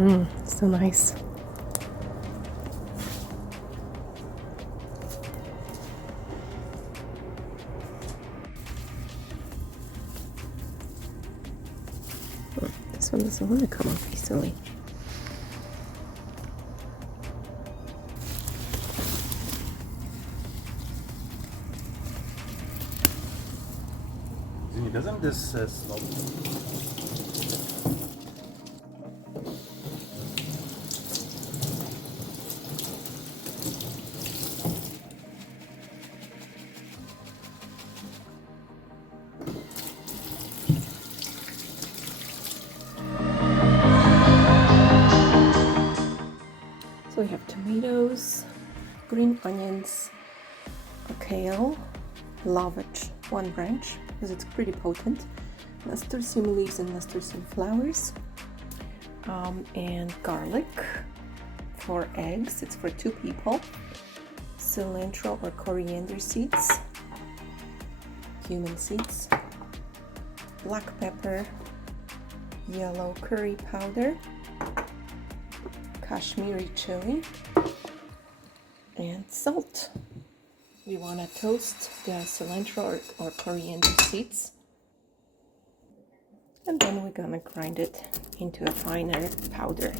So nice. This one doesn't want to come off easily. Doesn't this slow? So we have tomatoes, green onions, a kale, lavage, one branch because it's pretty potent, nasturtium leaves and nasturtium flowers, and garlic, 4 eggs, it's for 2 people, cilantro or coriander seeds, cumin seeds, black pepper, yellow curry powder, Kashmiri chili, and salt. We want to toast the cilantro or coriander seeds, and then we're gonna grind it into a finer powder.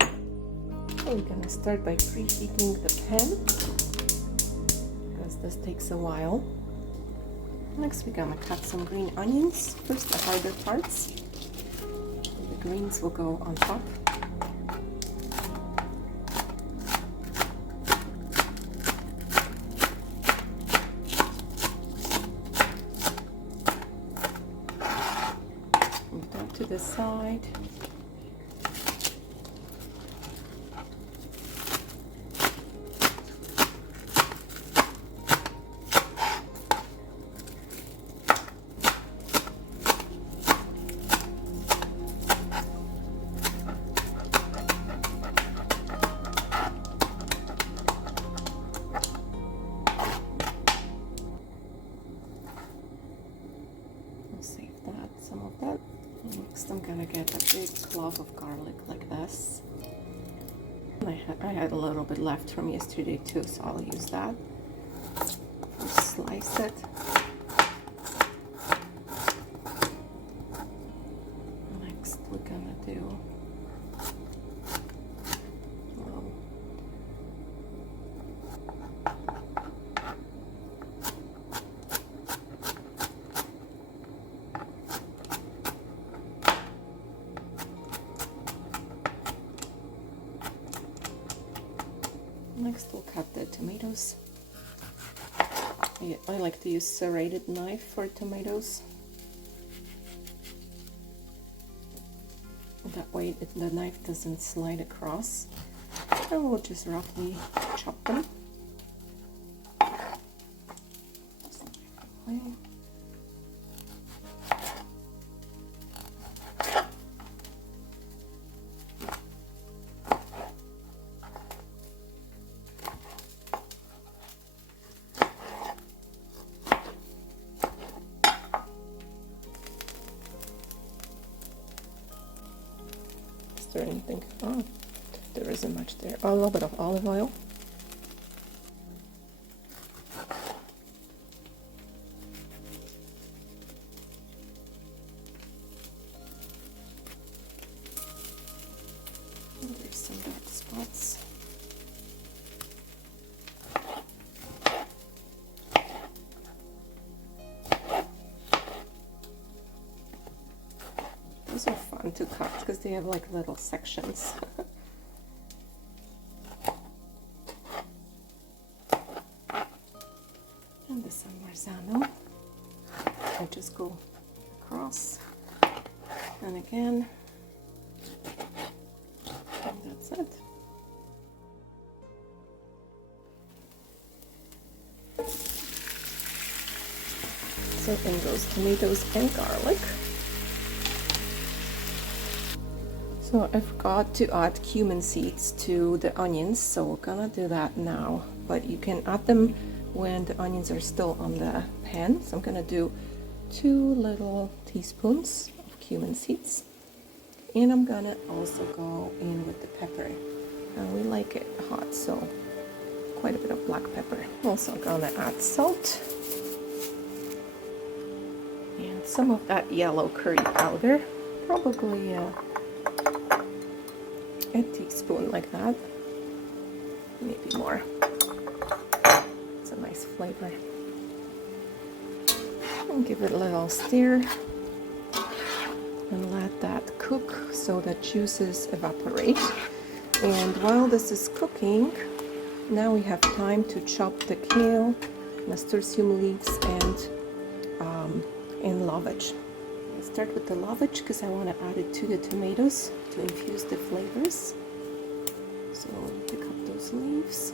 So we're gonna start by preheating the pan because this takes a while. Next we're gonna cut some green onions, first the harder parts. The greens will go on top. To the side. I'll save that, some of that. Next I'm gonna get a big clove of garlic like this. I had a little bit left from yesterday too, so I'll use that. Just slice it. Next we're gonna do next we'll cut the tomatoes. I like to use serrated knife for tomatoes. That way the knife doesn't slide across. And we'll just roughly chop them. Is there anything? Oh, there isn't much there. Oh, a little bit of olive oil. And there's some dark spots. These are fun to cut because they have like little sections. And the San Marzano. I just go across and again, and that's it. So in goes tomatoes and garlic. So I forgot to add cumin seeds to the onions, so we're gonna do that now. But you can add them when the onions are still on the pan. So I'm gonna do 2 little teaspoons of cumin seeds. And I'm gonna also go in with the pepper. We like it hot, so quite a bit of black pepper. Also gonna add salt. And some of that yellow curry powder. Probably a teaspoon like that. Maybe more. It's a nice flavor. And give it a little stir. And let that cook so the juices evaporate. And while this is cooking, now we have time to chop the kale, nasturtium leaves, and lovage. I start with the lovage because I want to add it to the tomatoes to infuse the flavors. So pick up those leaves.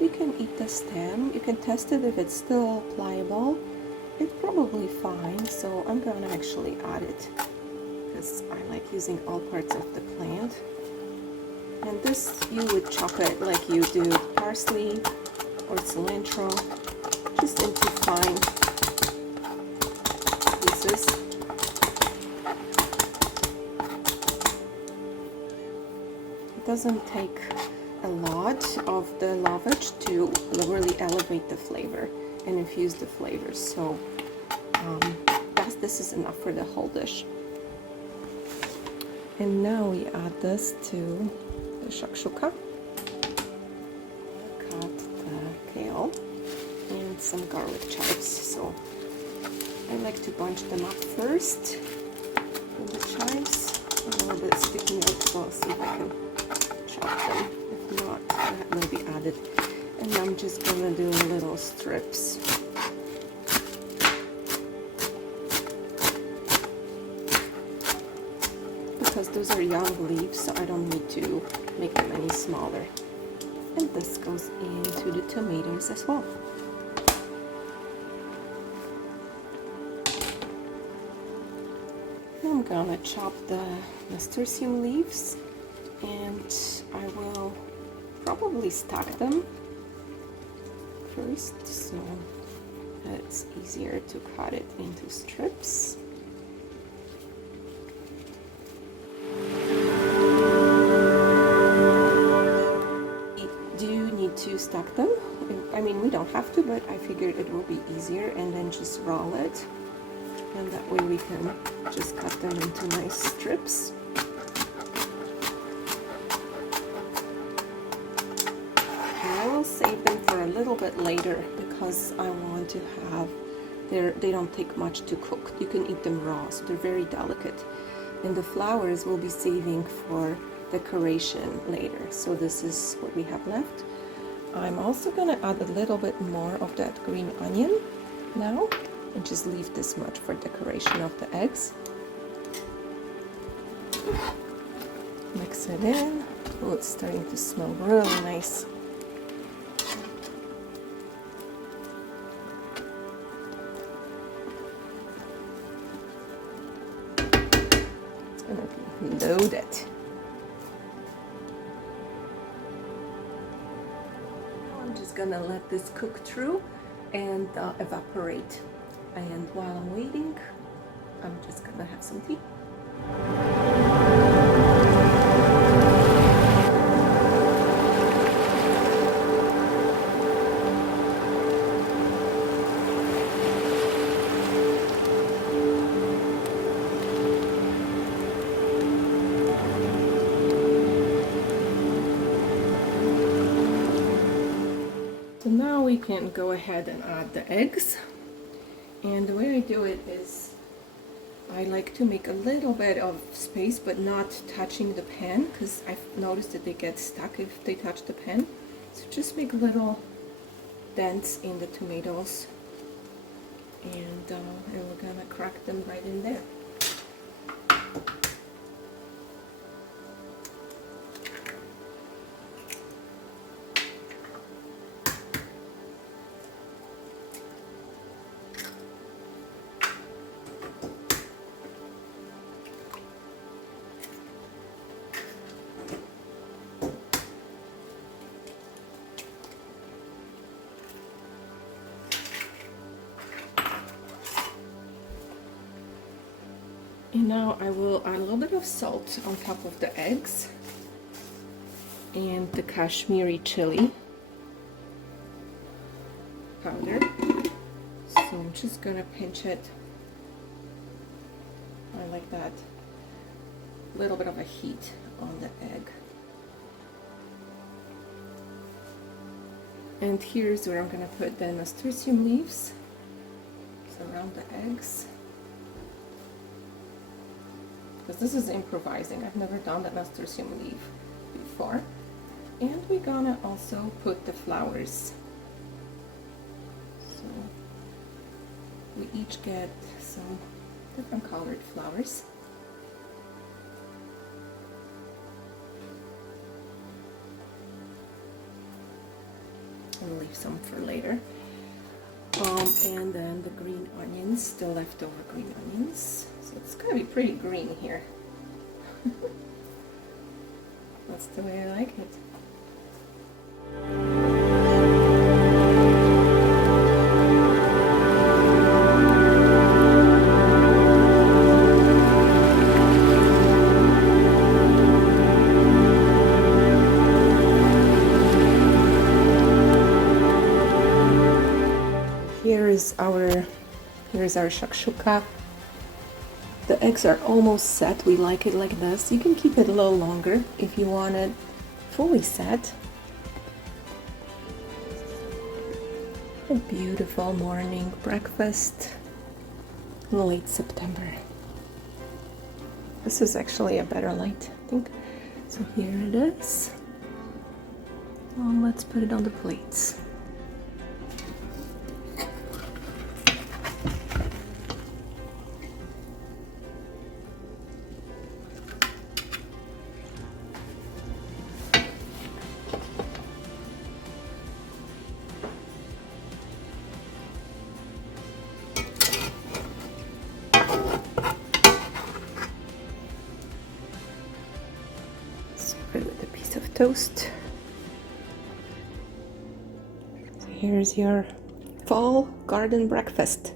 You can eat the stem. You can test it if it's still pliable. It's probably fine, so I'm going to actually add it because I like using all parts of the plant. And this, you would chop it like you do parsley or cilantro, just into fine pieces. It doesn't take a lot of the lovage to really elevate the flavor and infuse the flavors. So this is enough for the whole dish. And now we add this to the shakshuka. Cut the kale and some garlic chives. So I like to bunch them up first. And the chives are a little bit sticking out, so I'll see if I can chop them. If not, that will be added. And I'm just gonna do little strips. Because those are young leaves, so I don't need to make them any smaller. And this goes into the tomatoes as well. I'm gonna chop the nasturtium leaves, and I will probably stack them first so that it's easier to cut it into strips. To stack them. I mean, we don't have to, but I figured it will be easier, and then just roll it, and that way we can just cut them into nice strips. And I will save them for a little bit later because I want to have they don't take much to cook. You can eat them raw, so they're very delicate. And the flowers we'll be saving for decoration later. So this is what we have left. I'm also going to add a little bit more of that green onion now, and just leave this much for decoration of the eggs. Mix it in. Oh, it's starting to smell really nice. It's going to be loaded. Gonna let this cook through and evaporate, and while I'm waiting, I'm just gonna have some tea. So now we can go ahead and add the eggs, and the way I do it is I like to make a little bit of space but not touching the pan, because I've noticed that they get stuck if they touch the pan. So just make little dents in the tomatoes, and we're gonna crack them right in there. And now I will add a little bit of salt on top of the eggs and the Kashmiri chili powder. So I'm just gonna pinch it. I like that little bit of a heat on the egg. And here's where I'm gonna put the nasturtium leaves. So around the eggs. Because this is improvising. I've never done the nasturtium leaf before. And we're gonna also put the flowers. So we each get some different colored flowers. And leave some for later. And then the green onions, the leftover green onions. So it's gonna be pretty green here. That's the way I like it. Here's our shakshuka. The eggs are almost set. We like it like this. You can keep it a little longer if you want it fully set. A beautiful morning breakfast in late September. This is actually a better light, I think. So here it is. Well, let's put it on the plates. With a piece of toast. So here's your fall garden breakfast.